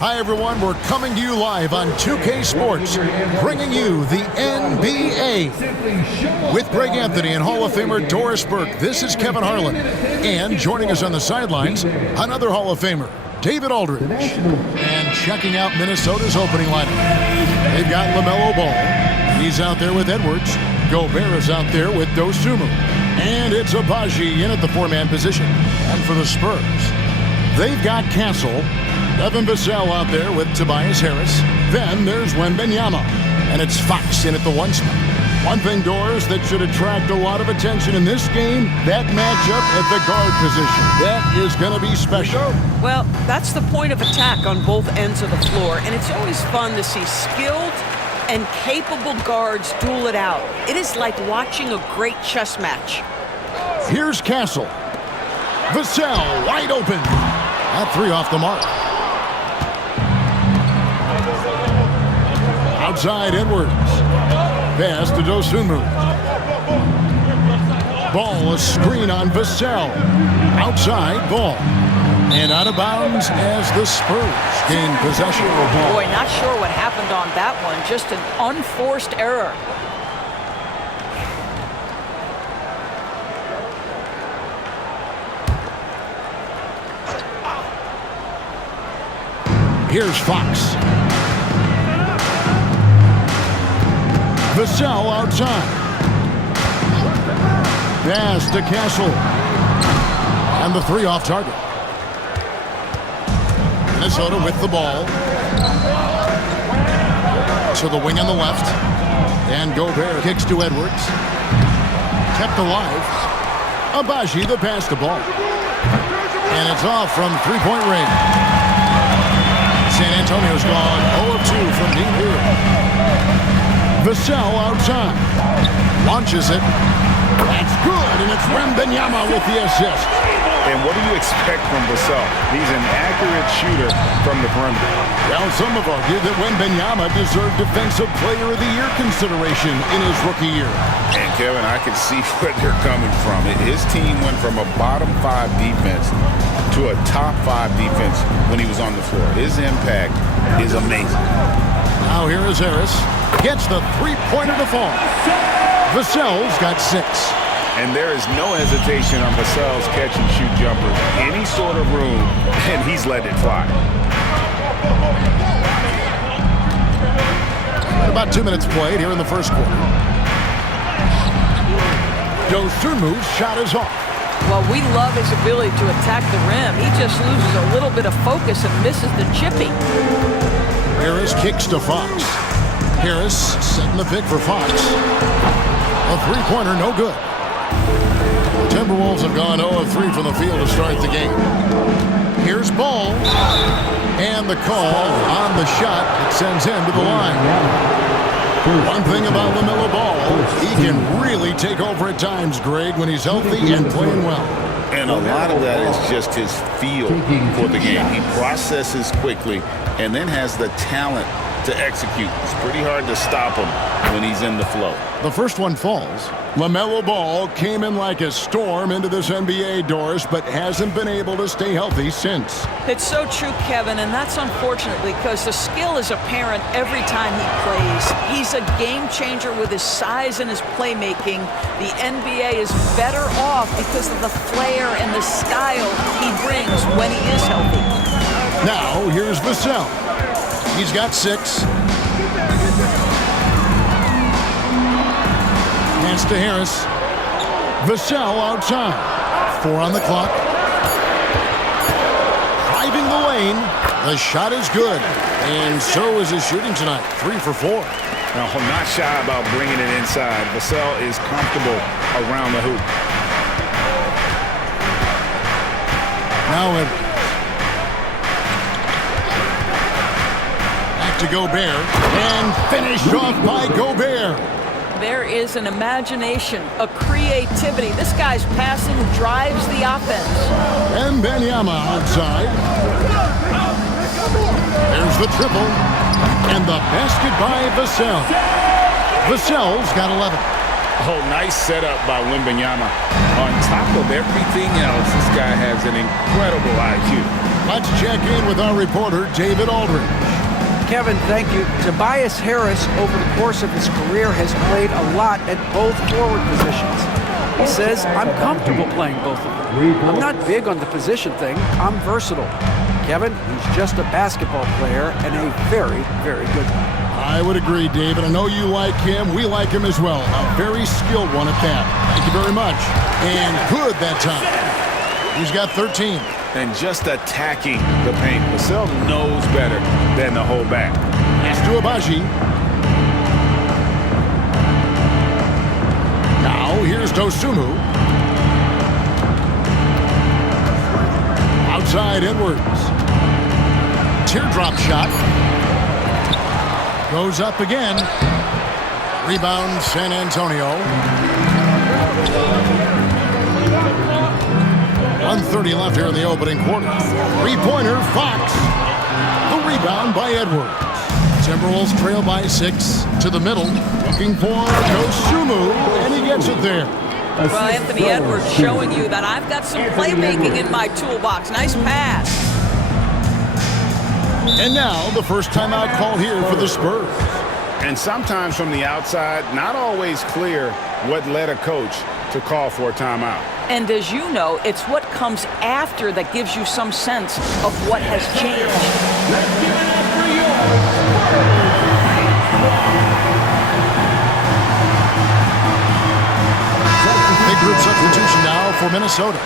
Hi, everyone. We're coming to you live on 2K Sports, bringing you the NBA. With Greg Anthony and Hall of Famer Doris Burke, this is Kevin Harlan. And joining us on the sidelines, another Hall of Famer, David Aldridge. And checking out Minnesota's opening lineup. They've got LaMelo Ball. He's out there with Edwards. Gobert is out there with Dosunmu. And it's Agbaji in at the four-man position. And for the Spurs, they've got Castle, Devin Vassell out there with Tobias Harris. Then there's Wembanyama. And it's Fox in at the one spot. One thing, Doris, that should attract a lot of attention in this game, that matchup at the guard position. That is going to be special. Well, that's the point of attack on both ends of the floor. And it's always fun to see skilled and capable guards duel it out. It is like watching a great chess match. Here's Castle. Vassell wide open. That three off the mark. Outside Edwards. Pass to Dosunmu. Ball, a screen on Vassell. Outside Ball. And out of bounds as the Spurs gain possession of the ball. Boy, not sure what happened on that one. Just an unforced error. Here's Fox. Vassell outside. Pass to Castle. And the three off target. Minnesota with the ball. To the wing on the left. And Gobert kicks to Edwards. Kept alive. Agbaji the pass to Ball. And it's off from three-point range. San Antonio's gone 0 of 2 from deep here. Vassell outside. Launches it. That's good, and it's Wembanyama with the assist. And what do you expect from Vassell? He's an accurate shooter from the perimeter. Well, some have argued that Wembanyama deserved Defensive Player of the Year consideration in his rookie year. And, Kevin, I can see where they're coming from. His team went from a bottom five defense to a top five defense when he was on the floor. His impact is amazing. Now here is Harris. Gets the three-pointer to fall. Vassell's got 6. And there is no hesitation on Vassell's catch-and-shoot jumper. Any sort of room, and he's let it fly. About 2 minutes played here in the first quarter. Dosunmu's shot is off. Well, we love his ability to attack the rim. He just loses a little bit of focus and misses the chippy. Harris kicks to Fox. Harris setting the pick for Fox. A three-pointer, no good. The Timberwolves have gone 0 of 3 from the field to start the game. Here's Ball. And the call on the shot that sends him to the line. One thing about LaMelo Ball, he can really take over at times, Greg, when he's healthy and playing well. And a lot of that is just his feel for the game. He processes quickly and then has the talent to execute. It's pretty hard to stop him when he's in the flow. The first one falls. LaMelo Ball came in like a storm into this NBA, Doris, but hasn't been able to stay healthy since. It's so true, Kevin, and that's unfortunate because the skill is apparent every time he plays. He's a game changer with his size and his playmaking. The NBA is better off because of the flair and the style he brings when he is healthy. Now, here's Vassell. He's got 6. Pass to Harris. Vassell outside. 4 on the clock. Driving the lane. The shot is good. And so is his shooting tonight. 3 for 4. Now, not shy about bringing it inside. Vassell is comfortable around the hoop. Now Edwards. To Gobert, and finished off by Gobert. There is an imagination, a creativity. This guy's passing drives the offense. And Wembanyama outside. There's the triple, and the basket by Vassell. Vassell's got 11. Oh, nice setup by Wembanyama. On top of everything else, this guy has an incredible IQ. Let's check in with our reporter, David Aldridge. Kevin, thank you. Tobias Harris, over the course of his career, has played a lot at both forward positions. He says, I'm comfortable playing both of them. I'm not big on the position thing. I'm versatile. Kevin, he's just a basketball player and a very, very good one. I would agree, David. I know you like him. We like him as well. A very skilled one at that. Thank you very much. And good that time. He's got 13. And just attacking the paint. Vassell knows better than to hold back. Pass to Abaji. Now here's Dosunmu. Outside Edwards. Teardrop shot. Goes up again. Rebound San Antonio. 1:30 left here in the opening quarter. Three-pointer, Fox. The rebound by Edwards. Timberwolves trail by 6 to the middle. Looking for Dosunmu, and he gets it there. Well, Anthony Edwards showing you that I've got some playmaking in my toolbox. Nice pass. And now the first timeout call here for the Spurs. And sometimes from the outside, not always clear what led a coach to call for a timeout. And as you know, it's what comes after that gives you some sense of what has changed. Let's give it up for you. Big group substitution now for Minnesota.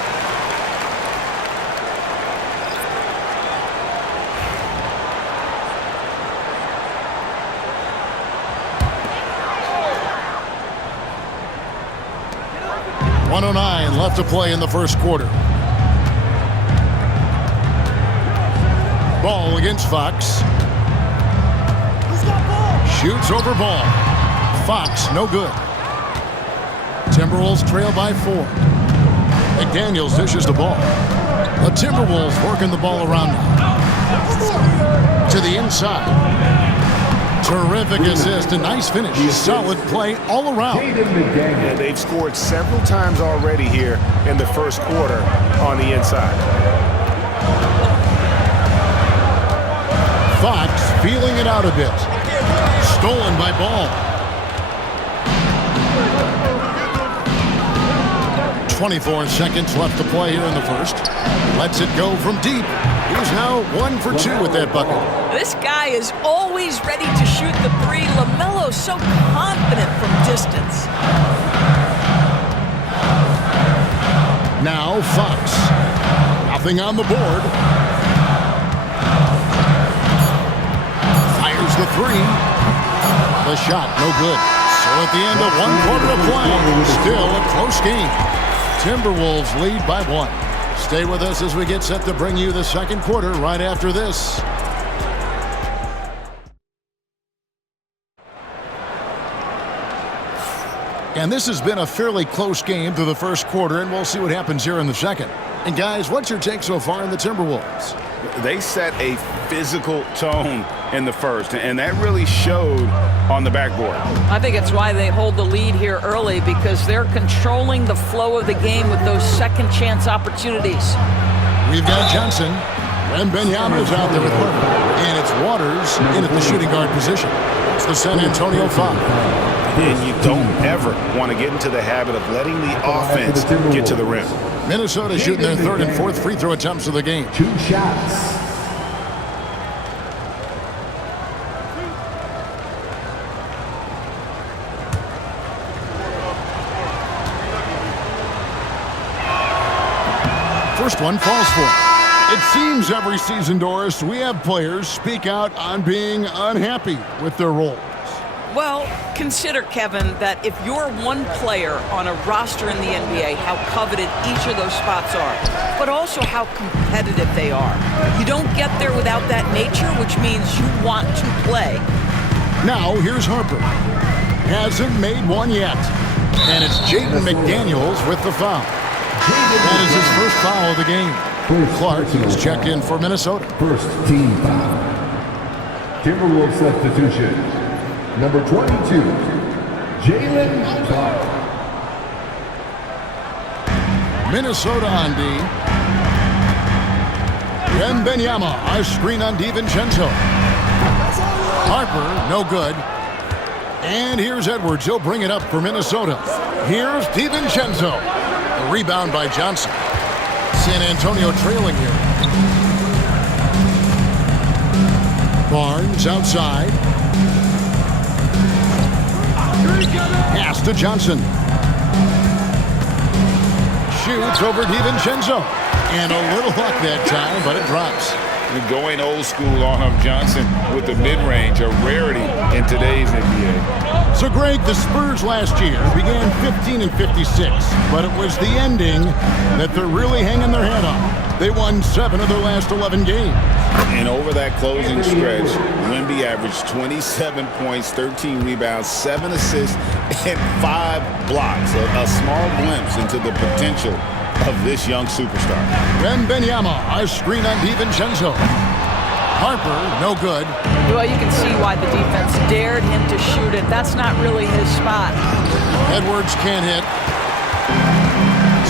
.109 left to play in the first quarter. Ball against Fox. Shoots over Ball. Fox, no good. Timberwolves trail by 4. McDaniels dishes the ball. The Timberwolves working the ball around now. To the inside. Terrific assist, a nice finish. Solid play all around. Yeah, they've scored several times already here in the first quarter on the inside. Fox feeling it out a bit. Stolen by Ball. 24 seconds left to play here in the first. Lets it go from deep. He's now 1 for 2 with that bucket. This guy is always ready to shoot the three. LaMelo's so confident from distance. Now Fox. Nothing on the board. Fires the three. The shot, no good. So at the end of 1 quarter of play, still a close game. Timberwolves lead by 1. Stay with us as we get set to bring you the second quarter right after this. And this has been a fairly close game through the first quarter, and we'll see what happens here in the second. And guys, what's your take so far in the Timberwolves? They set a physical tone in the first, and that really showed on the backboard. I think it's why they hold the lead here early, because they're controlling the flow of the game with those second chance opportunities. We've got Johnson, and Benyamin's out there with Harper, and it's Waters in at the shooting guard position. It's the San Antonio 5. And you don't ever want to get into the habit of letting the offense get to the rim. Minnesota shooting their third and fourth free throw attempts of the game. 2 shots. First one falls for it. It seems every season, Doris, we have players speak out on being unhappy with their roles. Well, consider, Kevin, that if you're one player on a roster in the NBA, how coveted each of those spots are, but also how competitive they are. You don't get there without that nature, which means you want to play. Now, here's Harper. Hasn't made one yet. And it's Jaden McDaniels with the foul. That is his first foul of the game. Clark is checked in for Minnesota. First team foul. Timberwolves substitution. Number 22, Jalen Clark. Minnesota on D. Wembanyama, a screen on DiVincenzo. Harper, no good. And here's Edwards. He'll bring it up for Minnesota. Here's DiVincenzo. A rebound by Johnson. San Antonio trailing here. Barnes outside. Pass to Johnson. Shoots over DiVincenzo. And a little luck that time, but it drops. Going old school on him, Johnson, with the mid-range, a rarity in today's NBA. So, Greg, the Spurs last year began 15-56, but it was the ending that they're really hanging their head on. They won 7 of their last 11 games. And over that closing stretch, Wemby averaged 27 points, 13 rebounds, 7 assists, and 5 blocks. A small glimpse into the potential of this young superstar. Wembanyama, a screen on DiVincenzo. Harper, no good. Well, you can see why the defense dared him to shoot it. That's not really his spot. Edwards can't hit.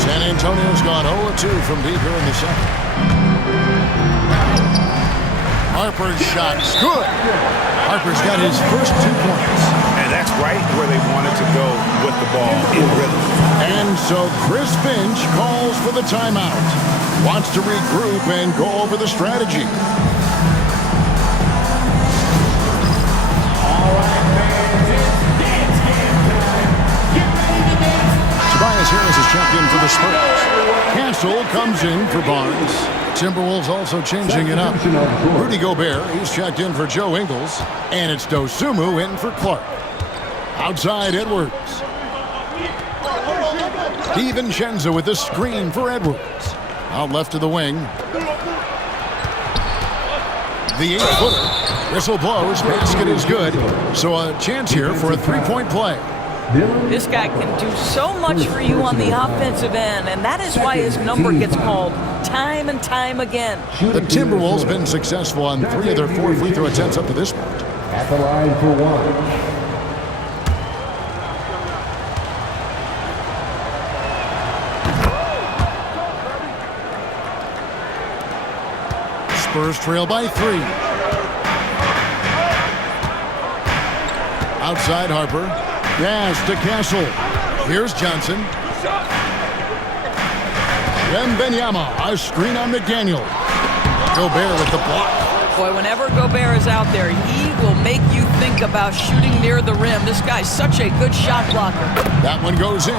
San Antonio's gone 0-2 from deep here in the second. Harper's shot's good. Harper's got his first 2 points. And that's right where they wanted to go with the ball in rhythm. And so Chris Finch calls for the timeout. Wants to regroup and go over the strategy. Tobias Harris is checked in for the Spurs. Castle comes in for Barnes. Timberwolves also changing it up. Rudy Gobert, he's checked in for Joe Ingles. And it's Dosunmu in for Clark. Outside Edwards. DiVincenzo with the screen for Edwards. Out left to the wing. The 8-footer. Whistle blows. Basket is good. So a chance here for a 3-point play. This guy can do so much for you on the offensive end, and that is why his number gets called time and time again. The Timberwolves been successful on 3 of their 4 free throw attempts up to this point. At the line for 1. Spurs trail by 3. Outside Harper. Pass to Castle. Here's Johnson. Wembanyama, a screen on McDaniel. Gobert with the block. Boy, whenever Gobert is out there, he will make you think about shooting near the rim. This guy's such a good shot blocker. That one goes in.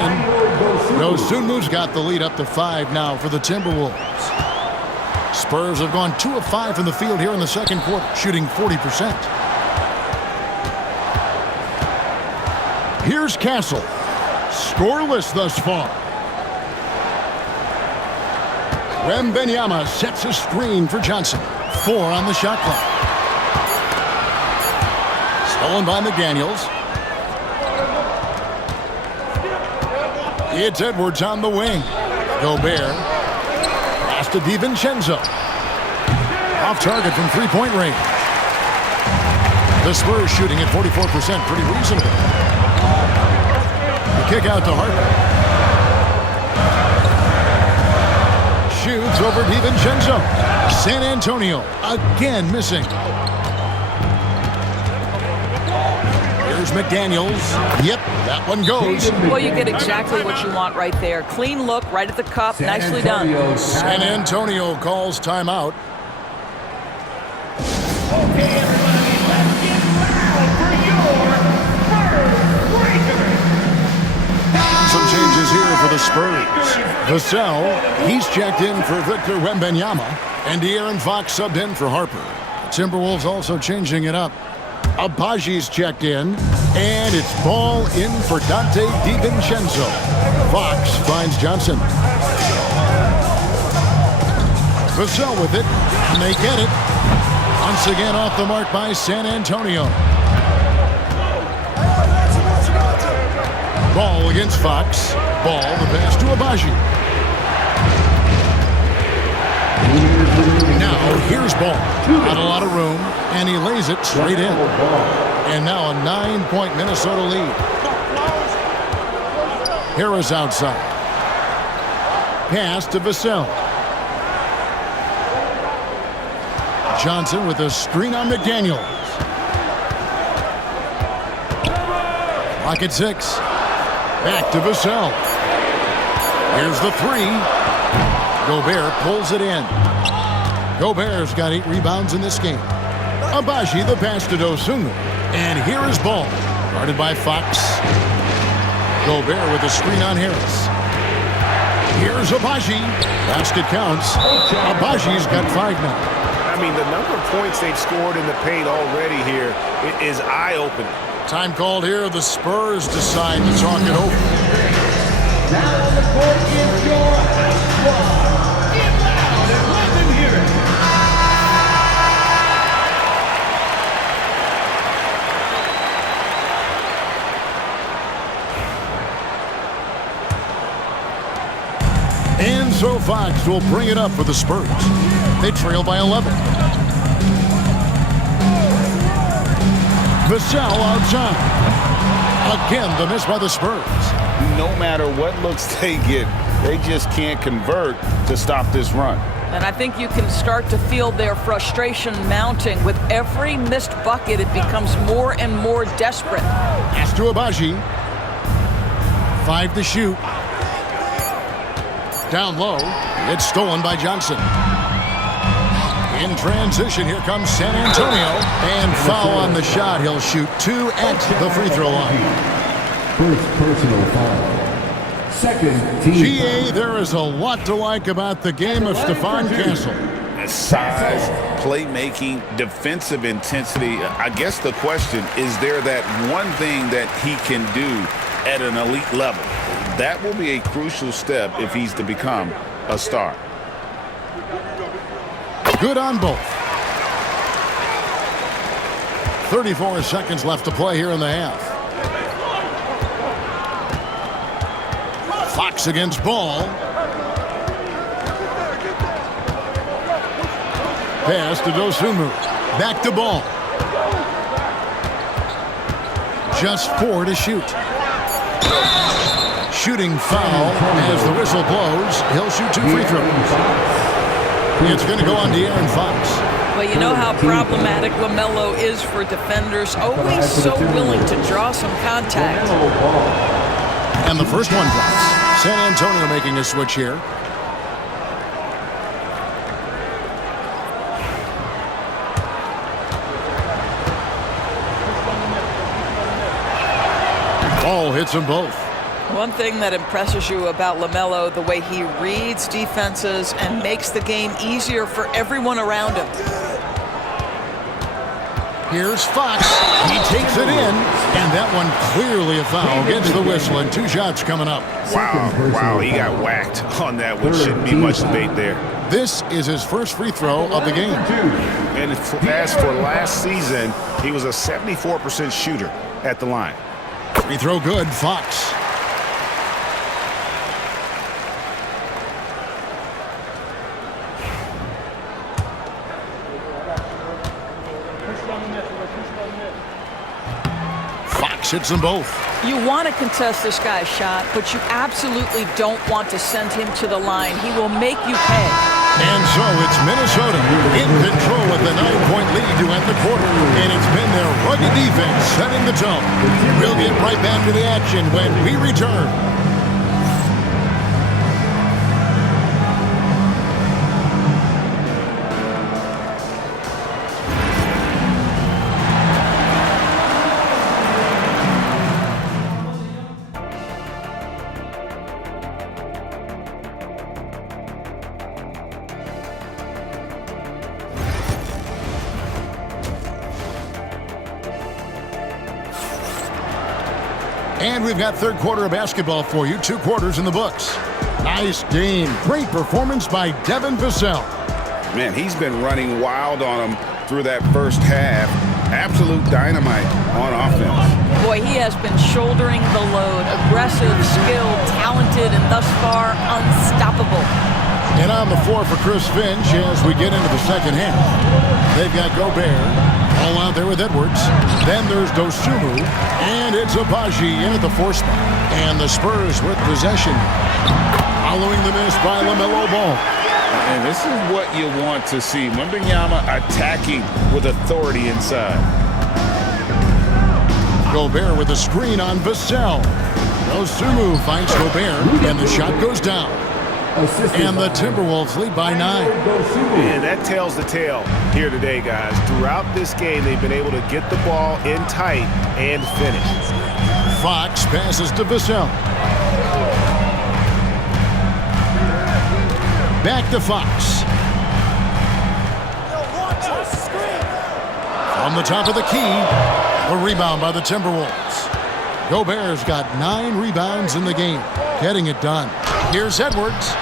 Dosunmu's got the lead up to 5 now for the Timberwolves. Spurs have gone 2 of 5 from the field here in the second quarter, shooting 40%. Here's Castle. Scoreless thus far. Wembanyama sets a screen for Johnson. 4 on the shot clock. Stolen by McDaniels. It's Edwards on the wing. Gobert. Pass to DiVincenzo. Off target from 3-point range. The Spurs shooting at 44%. Pretty reasonable. The kick out to Harper. Shoots over DiVincenzo. San Antonio again missing. Here's McDaniels. Yep, that one goes. Well, you get exactly what you want right there. Clean look, right at the cup. Nicely done. San Antonio calls timeout. Okay, everybody, let's get loud for your first breaker. Some changes here for the Spurs. Vassell, he's checked in for Victor Wembanyama, and De'Aaron Fox subbed in for Harper. The Timberwolves also changing it up. Abaji's checked in, and it's ball in for Dante DiVincenzo. Fox finds Johnson. Vassell with it, and they get it. Once again off the mark by San Antonio. Ball against Fox. Ball, the pass to Abaji. Now, here's Ball. Not a lot of room, and he lays it straight in. And now a 9-point Minnesota lead. Harris outside. Pass to Vassell. Johnson with a screen on McDaniels. Clock at 6. Back to Vassell. Here's the 3. Gobert pulls it in. Gobert's got 8 rebounds in this game. Abaji the pass to Dosunmu. And here is Ball. Guarded by Fox. Gobert with a screen on Harris. Here's Abaji. Basket counts. Abaji's got 5 now. I mean, the number of points they've scored in the paint already here is eye-opening. Time called here. The Spurs decide to talk it over. Now on the court is your house squad. Get loud and let them hear it. And so Fox will bring it up for the Spurs. They trail by 11. Vassell outside. Again, the miss by the Spurs. No matter what looks they get, they just can't convert to stop this run. And I think you can start to feel their frustration mounting. With every missed bucket, it becomes more and more desperate. Pass to Abaji. 5 to shoot. Down low. It's stolen by Johnson. In transition, here comes San Antonio. And foul on the shot. He'll shoot 2 at the free throw line. First personal foul. Second team. GA, there is a lot to like about the game of Stephon Castle. Size, playmaking, defensive intensity. I guess the question, is there that one thing that he can do at an elite level? That will be a crucial step if he's to become a star. Good on both. 34 seconds left to play here in the half. Fox against Ball. Pass to Dosunmu. Back to Ball. Just 4 to shoot. Shooting foul as the whistle blows. He'll shoot 2 free throws. It's going to go on to Aaron Fox. Well, you know how problematic LaMelo is for defenders. Always so willing to draw some contact. And the first one drops. San Antonio making a switch here. Ball hits them both. One thing that impresses you about LaMelo, the way he reads defenses and makes the game easier for everyone around him. Here's Fox. He takes it in, and that one clearly a foul. Gets the whistle, and 2 shots coming up. Wow, he got whacked on that one. Shouldn't be much debate there. This is his first free throw of the game. And as for last season, he was a 74% shooter at the line. Free throw good, Fox. Fox hits them both. You want to contest this guy's shot, but you absolutely don't want to send him to the line. He will make you pay. And so it's Minnesota in control with the 9-point lead to end the quarter. And it's been their rugged defense setting the tone. We'll get right back to the action when we return. And we've got third quarter of basketball for you. 2 quarters in the books. Nice game. Great performance by Devin Vassell. Man, he's been running wild on him through that first half. Absolute dynamite on offense. Boy, he has been shouldering the load. Aggressive, skilled, talented, and thus far unstoppable. And on the floor for Chris Finch as we get into the second half. They've got Gobert. All out there with Edwards. Then there's Dosunmu. And it's Abaji in at the 4 spot. And the Spurs with possession. Following the miss by LaMelo Ball. And this is what you want to see. Wembanyama attacking with authority inside. Gobert with a screen on Vassell. Dosunmu finds Gobert, and the shot goes down. And the Timberwolves lead by 9. And that tells the tale here today, guys. Throughout this game, they've been able to get the ball in tight and finish. Fox passes to Vassell. Back to Fox. From the top of the key, a rebound by the Timberwolves. Gobert's got 9 rebounds in the game, getting it done. Here's Edwards,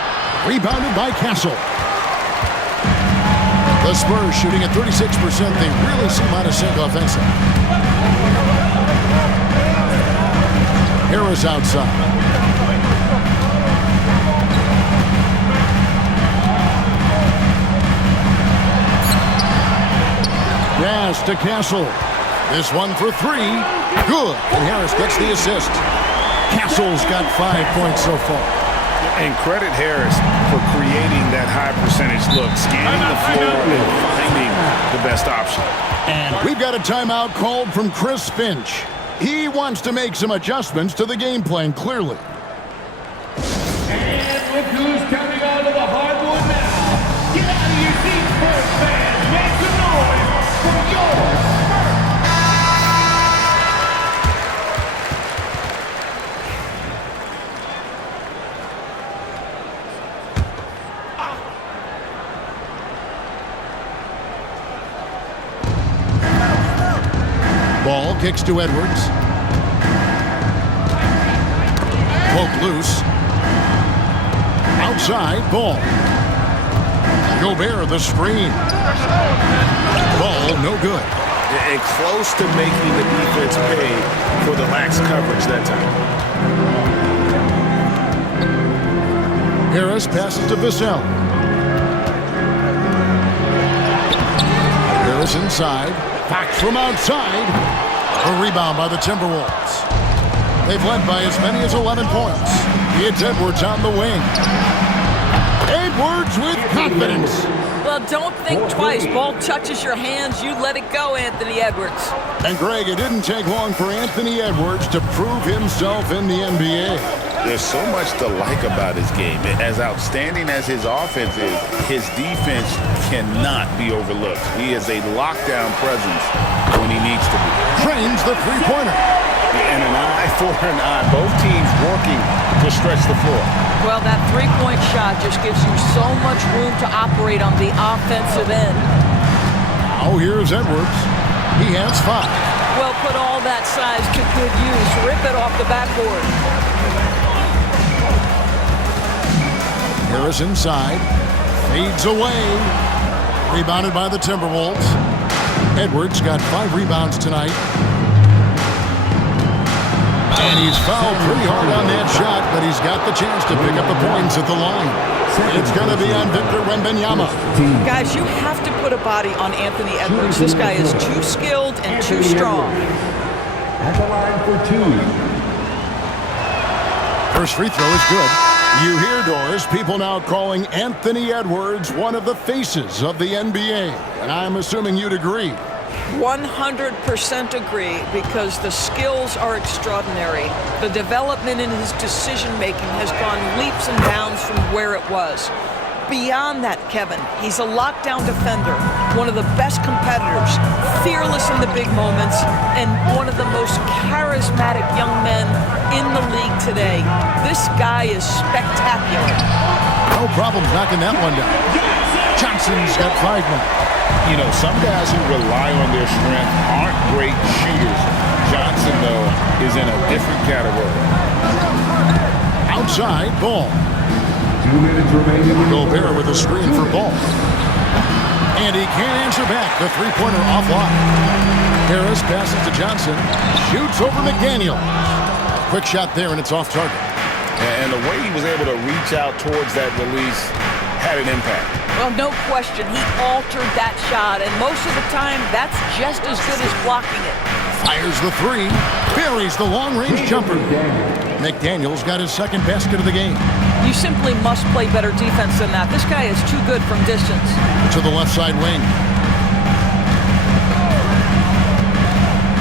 rebounded by Castle. The Spurs shooting at 36%. They really seem out of sync offensively. Harris outside. Pass to Castle. This one for 3. Good. And Harris gets the assist. Castle's got 5 points so far. And credit Harris for creating that high percentage look, scanning the floor and finding the best option. And we've got a timeout called from Chris Finch. He wants to make some adjustments to the game plan, clearly. And look who's coming onto the hardwood now. Get out of your seats, Spurs fans. Make some noise for your Spurs. Ball kicks to Edwards. Poke loose. Outside, ball. Gobert, the screen. Ball, no good. And close to making the defense pay for the lax coverage that time. Harris passes to Vassell. Harris inside. Fox from outside. A rebound by the Timberwolves. They've led by as many as 11 points. It's Edwards on the wing. Edwards with confidence. Well, don't think twice. Ball touches your hands, you let it go, Anthony Edwards. And Greg, it didn't take long for Anthony Edwards to prove himself in the NBA. There's so much to like about his game. As outstanding as his offense is, his defense cannot be overlooked. He is a lockdown presence when he needs to be. Trains the three-pointer. And an eye for an eye. Both teams working to stretch the floor. Well, that three-point shot just gives you so much room to operate on the offensive end. Now here's Edwards. He has 5. Well, put all that size to good use. Rip it off the backboard. Harris inside. Fades away. Rebounded by the Timberwolves. Edwards got 5 rebounds tonight. And he's fouled pretty hard on that shot, but he's got the chance to pick up the points at the line. It's going to be on Victor Wembanyama. Guys, you have to put a body on Anthony Edwards. This guy is too skilled and too strong. At the line for 2. First free throw is good. You hear, Doris, people now calling Anthony Edwards one of the faces of the NBA. And I'm assuming you'd agree. 100% agree, because the skills are extraordinary. The development in his decision-making has gone leaps and bounds from where it was. Beyond that, Kevin, he's a lockdown defender, one of the best competitors, fearless in the big moments, and one of the most charismatic young men in the league today. This guy is spectacular. No problem knocking that one down. Johnson's got 5 now. You know, some guys who rely on their strength aren't great shooters. Johnson, though, is in a different category. Outside, ball. 2 minutes remaining. Gobert with a screen for ball. And he can't answer back. The three-pointer offline. Harris passes to Johnson. Shoots over McDaniel. Quick shot there, and it's off target. And the way he was able to reach out towards that release had an impact. Well, no question, he altered that shot, and most of the time, that's just as good as blocking it. Fires the 3. Buries the long-range jumper. McDaniel's got his second basket of the game. You simply must play better defense than that. This guy is too good from distance. To the left side wing.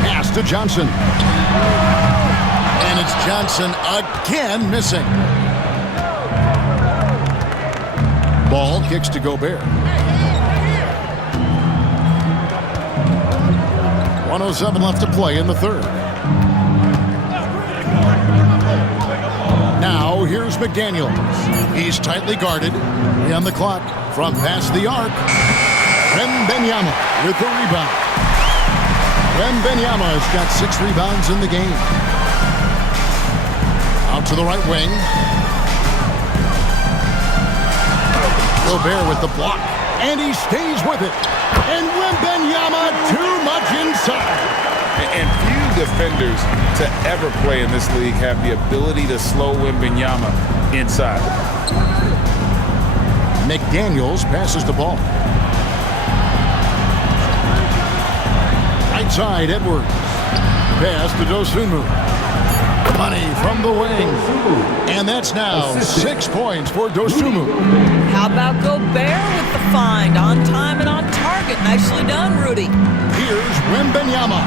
Pass to Johnson. And it's Johnson again missing. Ball kicks to Gobert. 1:07 left to play in the third. Now here's McDaniels. He's tightly guarded. On the clock from past the arc. Wembanyama with the rebound. Wembanyama has got 6 rebounds in the game. Out to the right wing. Gobert with the block. And he stays with it. And Wembanyama too much inside. And few defenders to ever play in this league have the ability to slow Wembanyama inside. McDaniels passes the ball. Right side, Edwards. Pass to Dosunmu. Money from the wing. And that's now 6 points for Dosunmu. How about Gobert with the find? On time and on target. Nicely done, Rudy. Here's Wembanyama.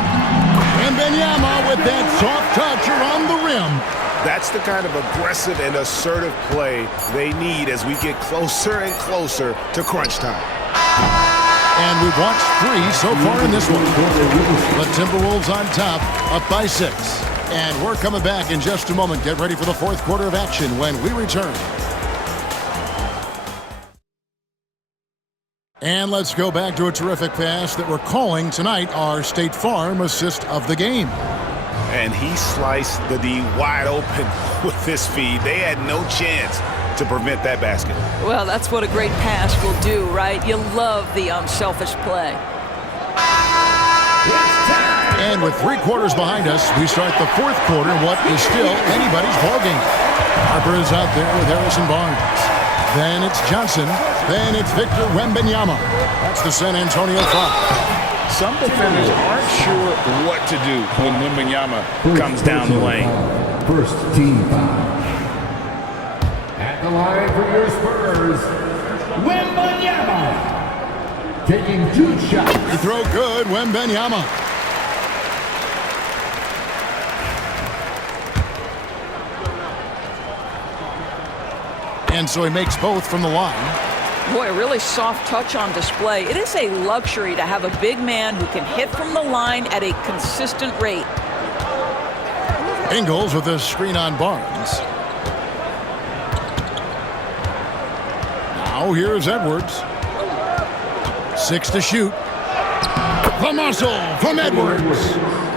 Wembanyama with that soft touch around the rim. That's the kind of aggressive and assertive play they need as we get closer and closer to crunch time. And we've watched 3 so far in this one. The Timberwolves on top, up by 6. And we're coming back in just a moment. Get ready for the fourth quarter of action when we return. And let's go back to a terrific pass that we're calling tonight our State Farm assist of the game. And he sliced the D wide open with this feed. They had no chance to prevent that basket. Well, that's what a great pass will do, right? You love the unselfish play. And with 3 quarters behind us, we start the fourth quarter in what is still anybody's ballgame. Harper is out there with Harrison Barnes. Then it's Johnson. Then it's Victor Wembanyama. That's the San Antonio foul. Some defenders aren't sure what to do when Wembanyama comes down the lane. First team foul. At the line for your Spurs, Wembanyama. Taking 2 shots. Free throw good, Wembanyama. And so he makes both from the line. Boy, a really soft touch on display. It is a luxury to have a big man who can hit from the line at a consistent rate. Ingles with a screen on Barnes. Now here's Edwards. 6 to shoot. The muscle from Edwards.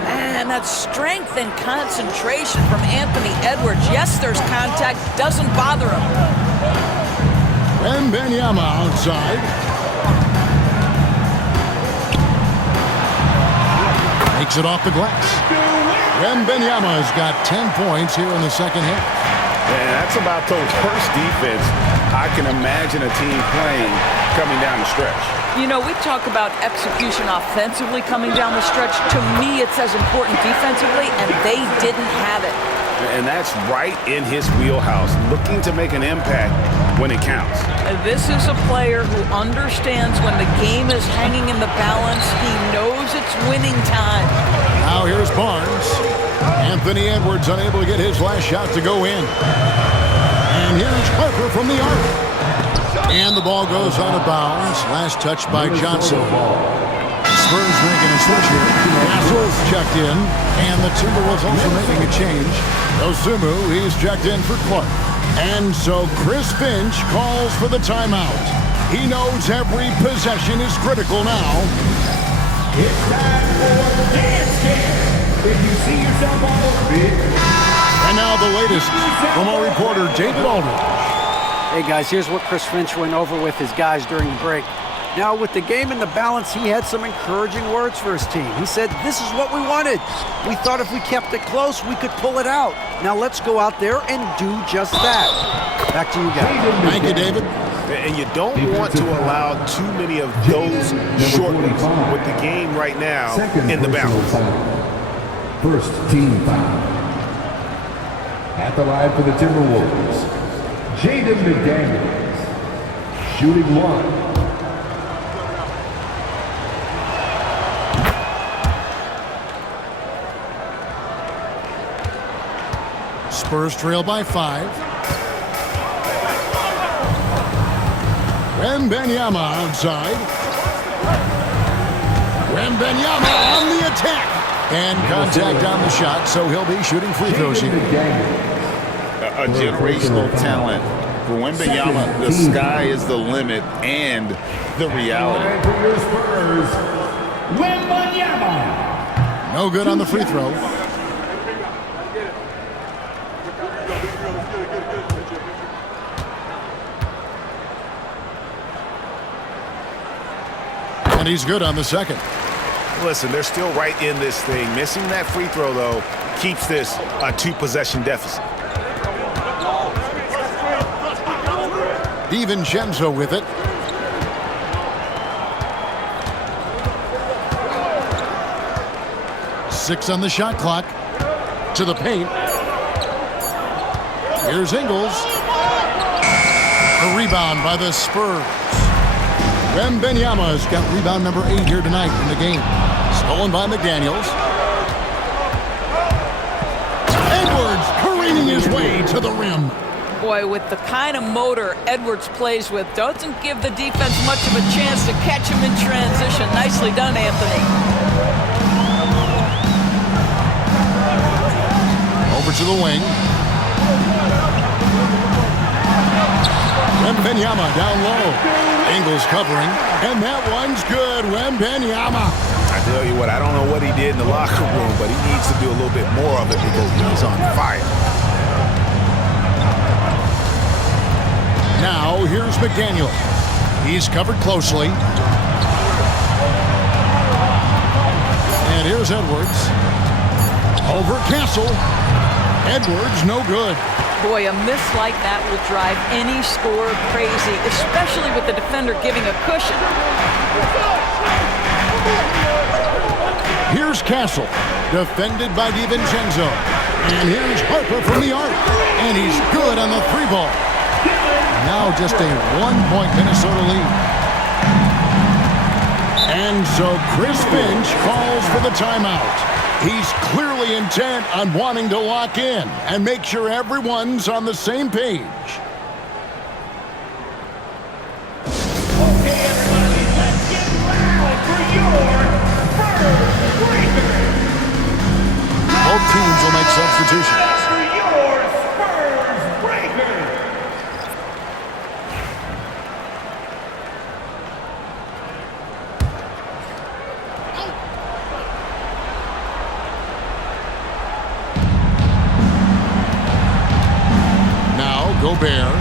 And that strength and concentration from Anthony Edwards. Yes, there's contact. Doesn't bother him. Wembanyama outside. Makes it off the glass. Wembanyama has got 10 points here in the second half. And that's about the worst defense I can imagine a team playing coming down the stretch. You know, we talk about execution offensively coming down the stretch. To me, it's as important defensively, and they didn't have it. And that's right in his wheelhouse, looking to make an impact when it counts. This is a player who understands when the game is hanging in the balance. He knows it's winning time. Now here's Barnes. Anthony Edwards unable to get his last shot to go in. And here's Harper from the arc. And the ball goes out of bounds. Last touch by Johnson. Spurs making a switch here. Gassol's checked in. And the Timberwolves also making a change. Dosunmu, he's checked in for Clark. And so Chris Finch calls for the timeout. He knows every possession is critical now. It's time for Dance Camp. If you see yourself on the field. And now the latest from our reporter, David Aldridge. Hey guys, here's what Chris Finch went over with his guys during the break. Now, with the game in the balance, he had some encouraging words for his team. He said, this is what we wanted. We thought if we kept it close, we could pull it out. Now let's go out there and do just that. Back to you guys. Thank you, David. And you don't want to allow too many of those shortness with the game right now in the balance. First team foul. At the line for the Timberwolves, Jaden McDaniels, shooting 1. Spurs trail by 5. Wembanyama outside. Wembanyama on the attack. And contact on the shot, so he'll be shooting free throws here. A generational talent. For Wembanyama, the sky is the limit and the reality. For your Spurs, Wembanyama. No good on the free throw. And he's good on the second. Listen, they're still right in this thing. Missing that free throw, though, keeps this a 2-possession deficit. DiVincenzo with it. Six on the shot clock. To the paint. Here's Ingles. A rebound by the Spurs. Wembanyama's got rebound number 8 here tonight in the game. Stolen by McDaniels. Edwards careening his way to the rim. Boy, with the kind of motor Edwards plays with, doesn't give the defense much of a chance to catch him in transition. Nicely done, Anthony. Over to the wing. Wembanyama down low. Ingles covering, and that one's good. Wembanyama. I tell you what, I don't know what he did in the locker room, but he needs to do a little bit more of it because he's on fire. Now, here's McDaniel. He's covered closely. And here's Edwards. Over Castle. Edwards, no good. Boy, a miss like that will drive any scorer crazy, especially with the defender giving a cushion. Here's Castle, defended by DiVincenzo. And here's Harper from the arc. And he's good on the 3-ball. Now just a 1-point Minnesota lead. And so Chris Finch calls for the timeout. He's clearly intent on wanting to lock in and make sure everyone's on the same page. Okay, everybody, let's get loud for your Spurs Breakers. Both teams will make substitutions. For your Spurs Breakers. Gobert.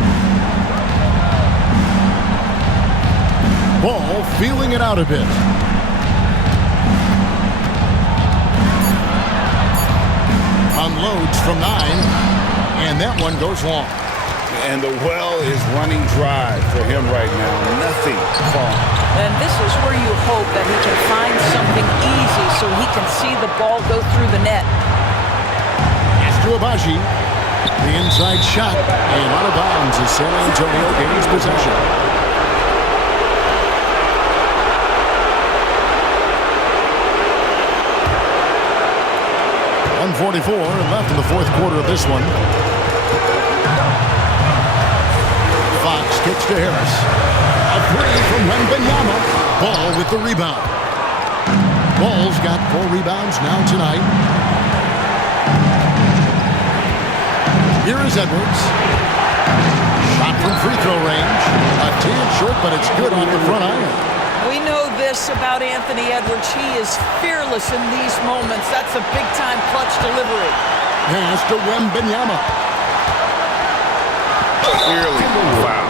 Ball feeling it out a bit. Unloads from 9. And that one goes long. And the well is running dry for him right now. Nothing falling. And this is where you hope that he can find something easy so he can see the ball go through the net. Astro Abaji. The inside shot, and out of bounds as San Antonio gains possession. .144 left in the fourth quarter of this one. Fox kicks to Harris. A 3 from Wembanyama. Ball with the rebound. Ball's got 4 rebounds now tonight. Here is Edwards. Shot from free throw range. A tad short, but it's good on the front iron. We know this about Anthony Edwards. He is fearless in these moments. That's a big-time clutch delivery. Pass to Wembanyama. Clearly foul.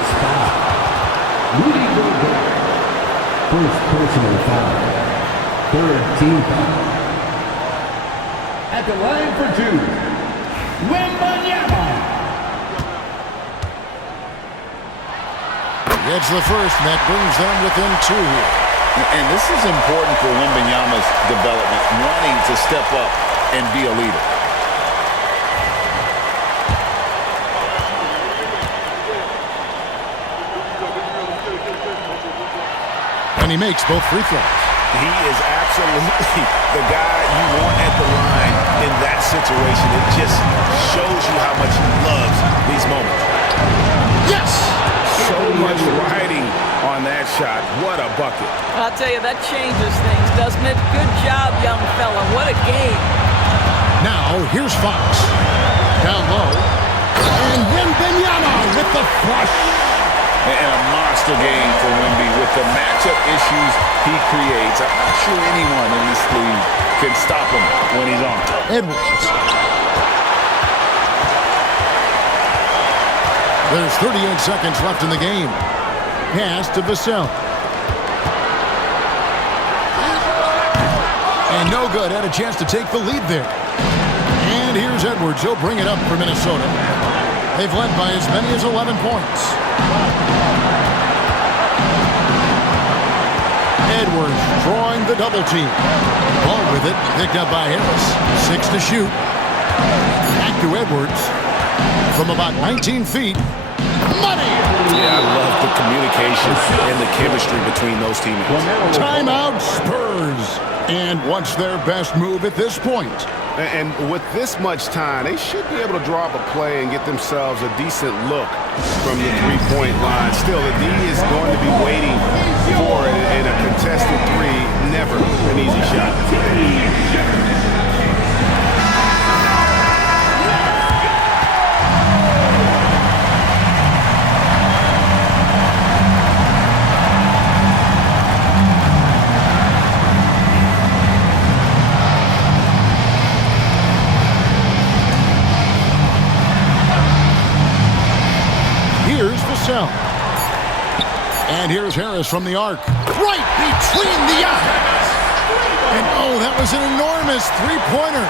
Rudy Gobert. First personal foul. Third team foul. At the line for 2. Wembanyama. Gets the first, and that brings them within 2 here. And this is important for Wembanyama's development, wanting to step up and be a leader. And he makes both free throws. He is absolutely the guy you want at the line in that situation. It just shows you how much he loves these moments. Yes! So much riding on that shot. What a bucket. I'll tell you, that changes things, doesn't it? Good job, young fella. What a game. Now, here's Fox. Down low. And Wembanyama with the flush. And a monster game for Wemby with the matchup issues he creates. I'm not sure anyone in this league can stop him when he's on. Edwards. There's 38 seconds left in the game. Pass to Vassell. And no good. Had a chance to take the lead there. And here's Edwards. He'll bring it up for Minnesota. They've led by as many as 11 points. Edwards drawing the double team. Ball with it. Picked up by Harris. 6 to shoot. Back to Edwards. From about 19 feet. Money! Yeah, I love the communication and the chemistry between those teammates. Timeout Spurs. And what's their best move at this point? And with this much time, they should be able to draw up a play and get themselves a decent look from the three-point line. Still, the D is going to be waiting for it, and a contested three, never an easy shot. And here's Harris from the arc. Right between the eyes. And oh, that was an enormous three-pointer.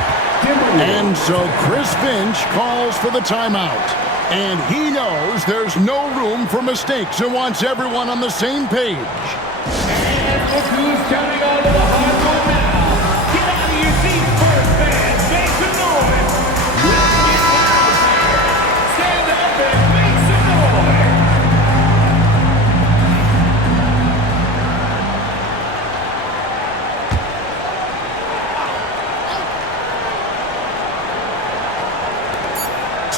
And so Chris Finch calls for the timeout. And he knows there's no room for mistakes and wants everyone on the same page. And look who's coming onto the hardwood now. Get out of your seats, Spurs fans. Make some noise. Let's get loud. Stand up and make some noise.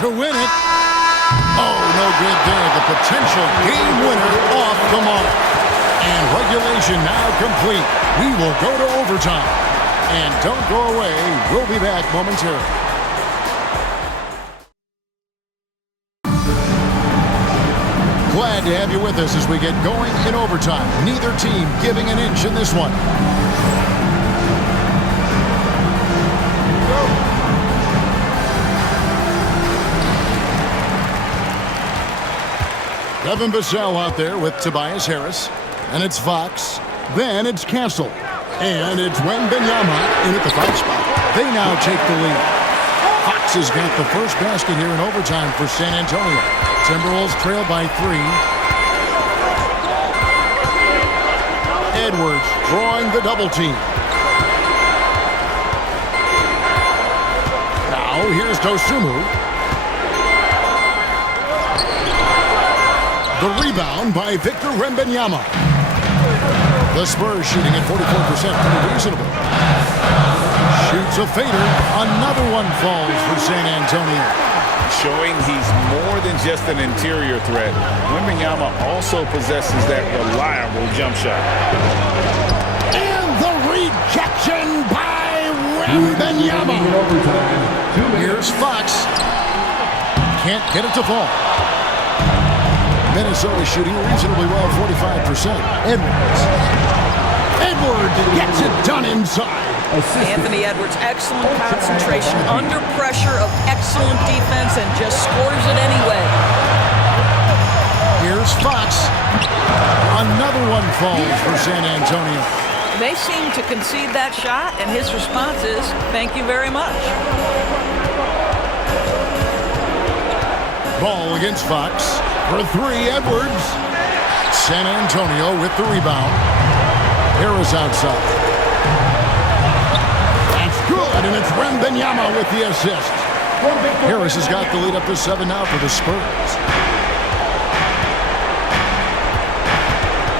To win it. Oh, no good there. The potential game winner off the mark. And regulation now complete. We will go to overtime. And don't go away. We'll be back momentarily. Glad to have you with us as we get going in overtime. Neither team giving an inch in this one. Devin Vassell out there with Tobias Harris. And it's Fox. Then it's Castle. And it's Wembanyama in at the 5 spot. They now take the lead. Fox has got the first basket here in overtime for San Antonio. Timberwolves trail by 3. Edwards drawing the double team. Now here's Dosunmu. The rebound by Victor Wembanyama. The Spurs shooting at 44%, pretty reasonable. Shoots a fader. Another one falls for San Antonio. Showing he's more than just an interior threat. Wembanyama also possesses that reliable jump shot. And the rejection by Wembanyama. Here's Fox. Can't get it to fall. Minnesota shooting reasonably well, 45%. Edwards gets it done inside. Anthony Edwards, excellent concentration under pressure of excellent defense and just scores it anyway. Here's Fox. Another one falls for San Antonio. They seem to concede that shot, and his response is, thank you very much. Ball against Fox. For 3, Edwards. San Antonio with the rebound. Harris outside. That's good, and it's Wembanyama with the assist. Harris has got the lead up to 7 now for the Spurs.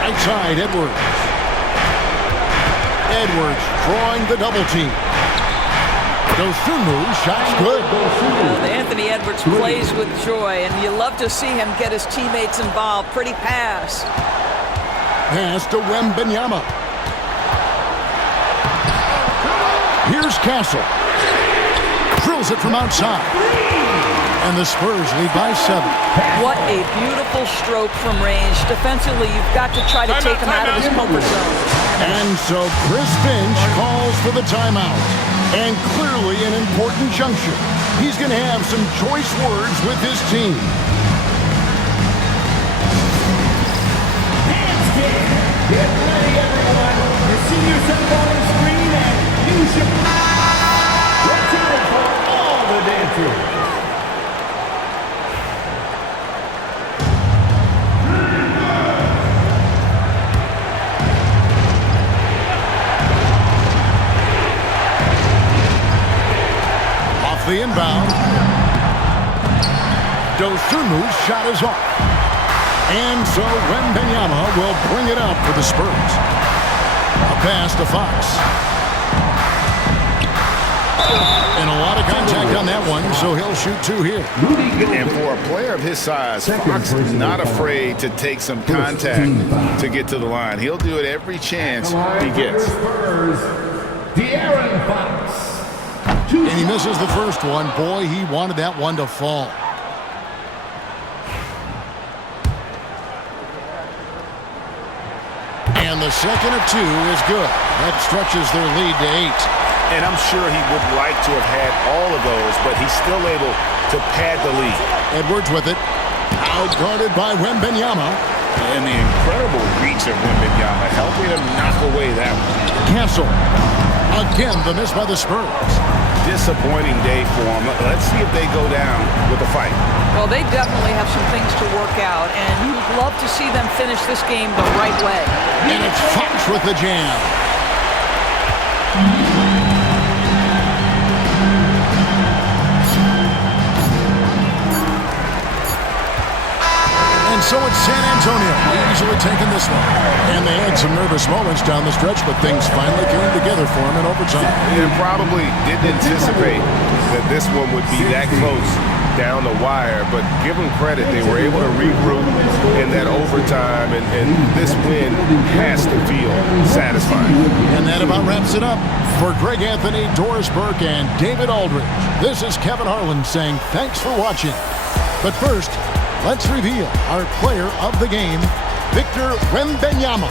Right side, Edwards. Edwards drawing the double team. Dosunmu, shot's good. Anthony Edwards plays with joy, and you love to see him get his teammates involved. Pretty pass. Pass to Wembanyama. Here's Castle. Drills it from outside. And the Spurs lead by 7. What a beautiful stroke from range. Defensively, you've got to try to take him out of his comfort zone. And so Chris Finch calls for the timeout. And clearly an important juncture. He's going to have some choice words with his team. Get ready, everyone. You see yourself on the screen and use your... What's in for all the dancers? Off the inbound. Dosunmu's shot is off. And so Wembanyama will bring it up for the Spurs. A pass to Fox. And a lot of contact on that one, so he'll shoot 2 here. And for a player of his size, Fox is not afraid to take some contact to get to the line. He'll do it every chance he gets. De'Aaron Fox. And he misses the first one. Boy, he wanted that one to fall. And the second of 2 is good. That stretches their lead to 8. And I'm sure he would like to have had all of those, but he's still able to pad the lead. Edwards with it. Outguarded by Wembanyama. And the incredible reach of Wembanyama helping him knock away that one. Castle. Again, the miss by the Spurs. Disappointing day for him. Let's see if they go down with a fight. Well, they definitely have some things to work out, and you'd love to see them finish this game the right way. And it's Fox with the jam. And so it's San Antonio easily taking this one. And they had some nervous moments down the stretch, but things finally came together for them in overtime. And probably didn't anticipate that this one would be that close down the wire, but give them credit. They were able to regroup in that overtime, and this win has to feel satisfying. And that about wraps it up. For Greg Anthony, Doris Burke, and David Aldridge, this is Kevin Harlan saying thanks for watching. But first, let's reveal our player of the game, Victor Wembanyama.